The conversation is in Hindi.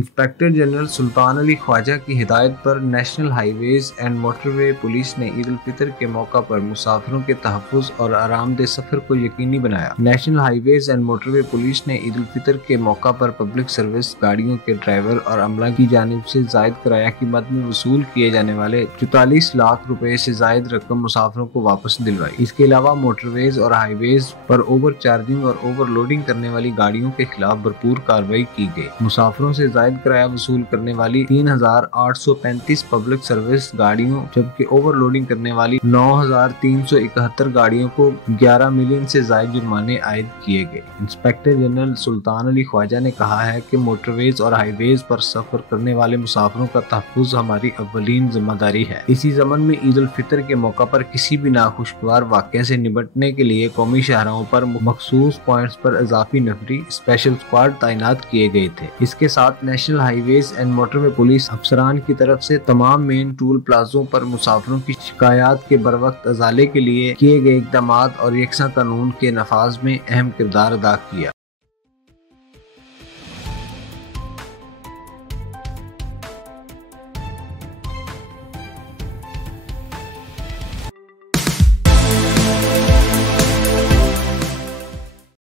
इंस्पेक्टर जनरल सुल्तान अली ख्वाजा की हिदायत पर national highways and motorway police ने ईद उल फितर के मौका पर मुसाफिरों के तहफ़्फ़ुज़ और आरामदेह सफर को यकीनी बनाया। National highways and motorway police ने ईद उल फितर के मौका पर पब्लिक सर्विस गाड़ियों के ड्राइवर और अमला की जानिब से जायद किराया कीमत में वसूल किए जाने वाले 44 लाख रुपए से जायद रकम मुसाफिरों को वापस दिलवाई। इसके अलावा मोटरवेज और हाईवेज पर ओवर चार्जिंग और ओवरलोडिंग करने वाली गाड़ियों के खिलाफ भरपूर कार्रवाई की गई। मुसाफिरों से जायद किराया वसूल करने वाली 3835 पब्लिक सर्विस गाड़ियों जबकि ओवरलोडिंग करने वाली 9371 गाड़ियों को 11 मिलियन से जायद जुर्माने आयद किए गए। इंस्पेक्टर जनरल सुल्तान अली ख्वाजा ने कहा है कि मोटरवेज और हाईवेज पर सफर करने वाले मुसाफिरों का तहफ़्फ़ुज़ हमारी अव्वलीन जिम्मेदारी है। इसी ज़मन में ईद उल फितर के मौका पर किसी भी नाखुशगवार वाक़ये से निपटने के लिए कौमी शाहराहों पर मखसूस पॉइंट्स पर इजाफी नफरी स्पेशल स्क्वाड तैनात किए गए थे। इसके साथ national highways and motorway police अफसरान की तरफ से तमाम मेन टूल प्लाजों पर मुसाफिरों की शिकायत के बरवक्त अजाले के लिए किए गए इक़दामात और यकसा कानून के नफाज में अहम किरदार अदा किया।